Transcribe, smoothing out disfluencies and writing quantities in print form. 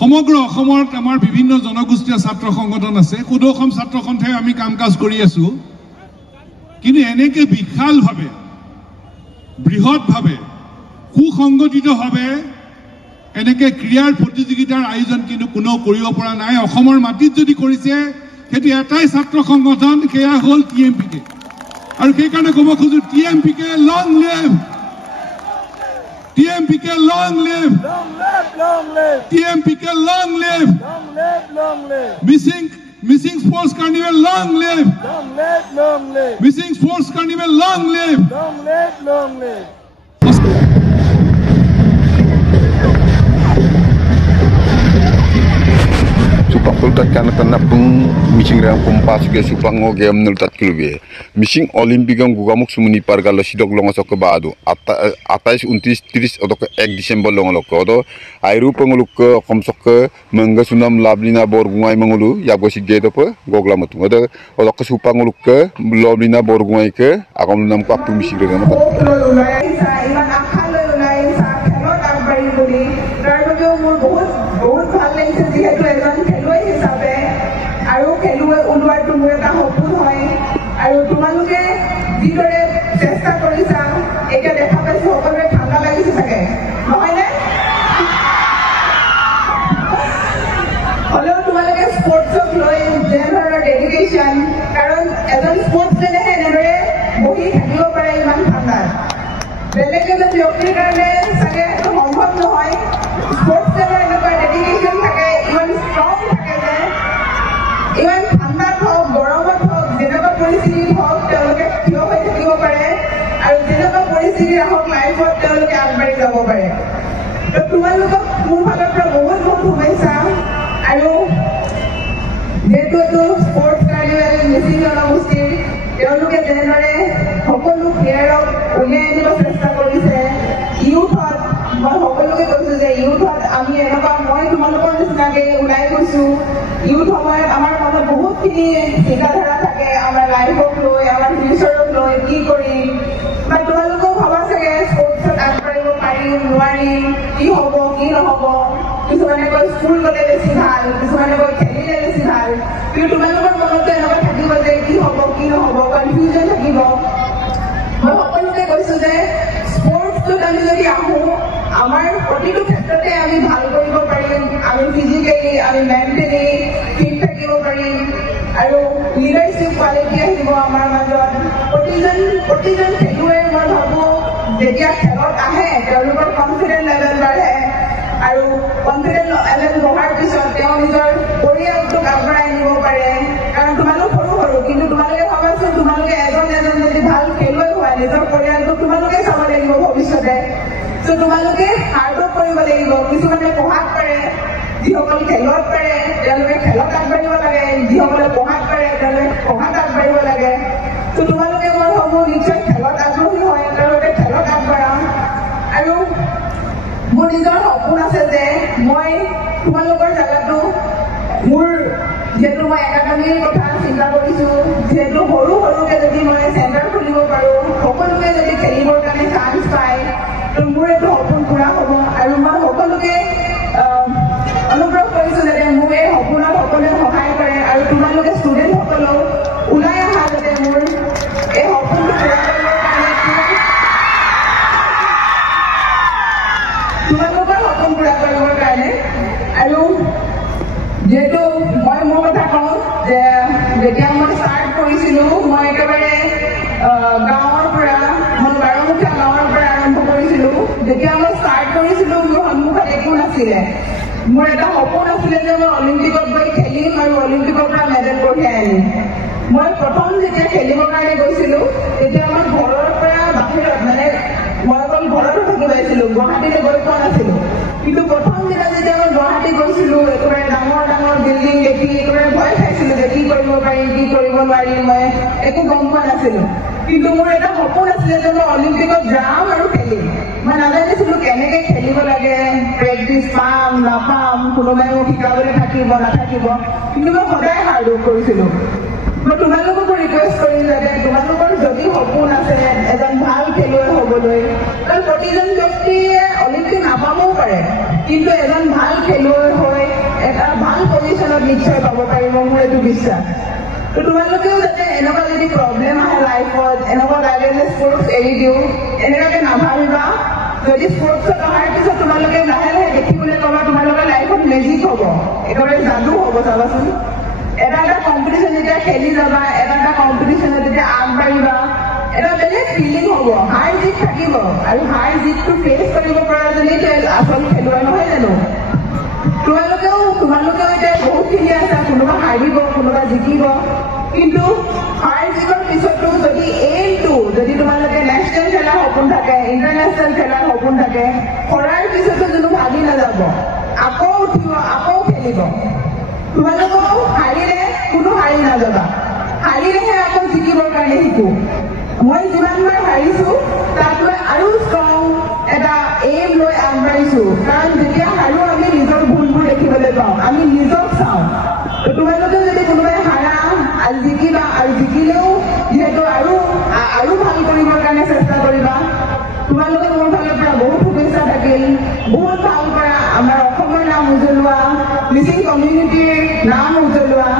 সমগ্ৰ অসমত আমাৰ বিভিন্ন জনগোষ্ঠীয় ছাত্ৰ সংগঠন আছে সুদূৰ অসম ছাত্ৰ সন্থাই আমি কাম কাজ কৰি আছো কিন্তু এনেকে বিশালভাৱে বৃহৎভাৱে সুসংগঠিতভাৱে এনেকে ক্ৰীড়াৰ প্ৰতিযোগিতাৰ আয়োজন কিন্তু কোনেও কৰিব পৰা নাই অসমৰ মাটিত যদি কৰিছে সেইটো এটাই ছাত্ৰ সংগঠন সেয়া হ'ল টিএমপিকে আৰু সেইকাৰণে ক'ব খোজো TMPK long live TMPK long live TMPK long live missing sports carnival long live missing sports carnival long live Tat kana pung missing ram kompas ge supango game nul tat kilbe missing olympic ang gugamuk sumuni pargal sidok longo sok baadu 28 29 30 odok 1 December longo lok odo airu panguluk komsok mangga sunam lablina borgungai mangulu yago sigge dope gogla mutu odo odok supanguluk lablina borgungai ke akom nam ko aptu missing re gama iman akhalo unai sa khelot agbari boli darbojo mur bahut bhal lagise jehetu ejon kheloi hisabe aru kheloi ulwar tumur eta hopun hoy aru tumaluke jidore chesta korisa eta dekha paisi hokore thanda lagise thake nohoy ne holo tumaluke sports ok loi jener dedication karon ejon sports jene he nenore bohi thakibo pare iman thanda বেলেগ এজন ব্যক্তিৰ কাৰণে চাগে এইটো সম্ভৱ নহয় sports ডেৰ এনেকুৱা ডেডিকেশ্যন থাকে ইমান ষ্ট্ৰং থাকে যে ইমান ঠাণ্ডাত হওক গৰমত হওক যেনেকুৱা পৰিস্থিতিত হওক তেওঁলোকে থিয় হৈ থাকিব পাৰে আৰু যেনেকুৱা পৰিস্থিতি আহক লাইফত তেওঁলোকে আগবাঢ়ি যাব পাৰে তো তোমালোকক মোৰ ফালৰ পৰা বহুত বহুত শুভেচ্ছা আৰু যেহেতু এইটো স্পৰ্টছ কাৰ্নিভেল মিচিং জনগোষ্ঠীৰ তেওঁলোকে যেনেদৰে সকলো প্লেয়াৰক উলিয়াই আনিব চেষ্টা কৰিছে ইউথত মই সকলোকে কৈছো যে ইউথত আমি এনেকুৱা মই তোমালোকৰ নিচিনাকে ওলাই গৈছো ইউথ সময়ত আমাৰ মনত বহুতখিনি চিন্তাধাৰা থাকে আমাৰ লাইফক লৈ আমাৰ ফিউচাৰক লৈ কি কৰিম বা তোমালোকেও ভাবা চাগে স্পৰ্টছত আগবাঢ়িব পাৰিম নোৱাৰিম কি হ'ব কি নহ'ব কিছুমানে কয় স্কুল গ'লে বেছি ভাল কিছুমানে কয় খেলিলে বেছি ভাল কিন্তু তোমালোকৰ মনতো এনেকুৱা থাকিব যে কি হ'ব কি নহ'ব কনফিউজন থাকিব মই সকলোকে কৈছো যে স্পৰ্টছত আমি যদি আহোঁ আমাৰ প্ৰতিটো ক্ষেত্ৰতে আমি ভাল কৰিব পাৰিম আমি ফিজিকেলি আমি মেণ্টেলি ফিট থাকিব পাৰিম আৰু লিডাৰশ্বিপ কোৱালিটি আহিব আমাৰ মাজত প্ৰতিজন খেলুৱৈ মই ভাবোঁ যেতিয়া খেলত আহে তেওঁলোকৰ কনফিডেন্ট লেভেল বাঢ়ে আৰু কনফিডেন্ট লেভেল বঢ়াৰ পিছত তেওঁ নিজৰ পৰিয়ালটোক আগবঢ়াই নিব পাৰে কাৰণ তোমালোক সৰু সৰু কিন্তু তোমালোকে ভাবাচোন তোমালোকে এজন যদি ভাল খেলুৱৈ হয় নিজৰ পৰিয়ালটোক তোমালোকে চাব লাগিব ভৱিষ্যতে চ' তোমালোকে হাৰ্ড ৱৰ্ক কৰিব লাগিব কিছুমানে পঢ়াত পাৰে যিসকল খেলত পাৰে তেওঁলোকে খেলত আগবাঢ়িব লাগে যিসকলে পঢ়াত পাৰে তেওঁলোকে পঢ়াত আগবাঢ়িব লাগে চ' তোমালোকে মই ভাবোঁ নিশ্চয় খেলত আগ্ৰহী হয় তেওঁলোকে খেলত আগবাঢ়াম আৰু মোৰ নিজৰ সপোন আছে যে মই তোমালোকৰ জেগাটো মোৰ যেহেতু মই একাডেমীৰ কথা চিন্তা কৰিছোঁ যিহেতু সৰুকৈ যদি মই চেণ্টাৰ খুলিব পাৰোঁ সকলোকে যদি খেলিবৰ কাৰণে চান্স পায় তো মোৰ এইটো সপোন পূৰা হ'ব আৰু মই সকলোকে অনুগ্ৰহ কৰিছোঁ যাতে মোৰ এই সপোনত সকলোৱে সহায় কৰে আৰু তোমালোকে ষ্টুডেণ্টসকলেও ওলাই অহা যাতে মোৰ এই সপোনটো পূৰা কৰিবৰ কাৰণে তোমালোকৰ সপোন পূৰা কৰিবৰ কাৰণে আৰু যেহেতু মই মোৰ কথা কওঁ যে যেতিয়া মই ষ্টাৰ্ট কৰিছিলোঁ মই একেবাৰে গাঁৱৰ পৰা মই বাৰমুখীয়া গাঁৱৰ পৰা আৰম্ভ কৰিছিলোঁ যেতিয়া মই ষ্টাৰ্ট কৰিছিলোঁ মোৰ সন্মুখত একো নাছিলে মোৰ এটা সপোন আছিলে যে মই অলিম্পিকত গৈ খেলিম আৰু অলিম্পিকৰ পৰা মেডেল কঢ়িয়াই আনিম মই প্ৰথম যেতিয়া খেলিবৰ কাৰণে গৈছিলোঁ তেতিয়া মই ঘৰৰ পৰা বাহিৰত মানে মই অকল ঘৰতো থাকি পাইছিলোঁ গুৱাহাটীলৈ গৈ পোৱা নাছিলোঁ কিন্তু প্ৰথম দিনা যেতিয়া মই গুৱাহাটী গৈছিলোঁ একেবাৰে ডাঙৰ ডাঙৰ বিল্ডিং দেখি একেবাৰে ভয় খাইছিলোঁ যে কি কৰিব পাৰিম কি কৰিব নোৱাৰিম মই একো গম পোৱা নাছিলোঁ কিন্তু মোৰ এটা সপোন আছিলে যে মই অলিম্পিকত যাম আৰু খেলিম মই নাজানিছিলোঁ কেনেকৈ খেলিব লাগে প্ৰেক্টিচ পাম নাপাম কোনোবাই মোক শিকাবলৈ থাকিব নাথাকিব কিন্তু মই সদায় হাৰ্ড ৱৰ্ক কৰিছিলোঁ মই তোমালোককো ৰিকুৱেষ্ট কৰিম যাতে তোমালোকৰ যদি সপোন আছে এজন ভাল খেলুৱৈ হ'বলৈ কাৰণ প্ৰতিজন ব্যক্তিয়ে অলিম্পিক নাপাবও পাৰে কিন্তু এজন ভাল খেলুৱৈ হৈ এটা ভাল পজিশ্যনত নিশ্চয় পাব পাৰিব, মোৰ এইটো বিশ্বাস। তো তোমালোকেও যাতে এনেকুৱা যদি প্ৰব্লেম আহে লাইফত, এনেকুৱা লাগে যে স্পৰ্টছ এৰি দিওঁ, এনেকুৱাকৈ নাভাবিবা। যদি স্পৰ্টছত অহাৰ পিছত তোমালোকে লাহে লাহে দেখিবলৈ পাবা তোমালোকৰ লাইফত মেজিক হ'ব, একেবাৰে যাদু হ'ব। চাবাচোন, এটা এটা কম্পিটিশ্যন যেতিয়া খেলি যাবা, এটা এটা কম্পিটিশ্যনত যেতিয়া আগবাঢ়িবা, এটা বেলেগ ফিলিং হ'ব। হাৰ জিত থাকিব, আৰু হাৰ জিতটো ফেচ কৰিব পৰাজনেইতো আচল খেলুৱৈ, নহয় জানো? তোমালোকেও এতিয়া বহুতখিনি আছা, কোনোবা হাৰিব, কোনোবা জিকিব, কিন্তু হাৰ জিকৰ পিছতো যদি এইমটো, যদি তোমালোকে নেশ্যনেল খেলাৰ সপোন থাকে, ইণ্টাৰনেশ্যনেল খেলাৰ সপোন থাকে, হৰাৰ পিছতো কোনো ভাবি নাযাব, আকৌ উঠিব, আকৌ খেলিব। তোমালোকেও হাৰিলে কোনো হাৰি নাযাবা, হাৰিলেহে আকৌ জিকিবৰ কাৰণে শিকো। মই যিমানবাৰ হাৰিছো তাত মই আৰু ষ্ট্ৰং এটা এইম লৈ আগবাঢ়িছো, কাৰণ যেতিয়া হাৰো আমি নিজৰ ভুলবোৰ দেখিবলৈ পাওঁ, আমি নিজক চাওঁ। তোমালোকে যদি কোনোবাই হাৰা, আজি জিকিবা, আৰু জিকিলেও যিহেতু আৰু ভাল কৰিবৰ কাৰণে চেষ্টা কৰিবা। তোমালোকে মোৰ ফালৰ পৰা বহুত শুভেচ্ছা থাকিল, বহুত ভাল কৰা, আমাৰ অসমৰ নাম উজ্বলোৱা, মিচিং কমিউনিটিৰ নাম উজ্বলোৱা।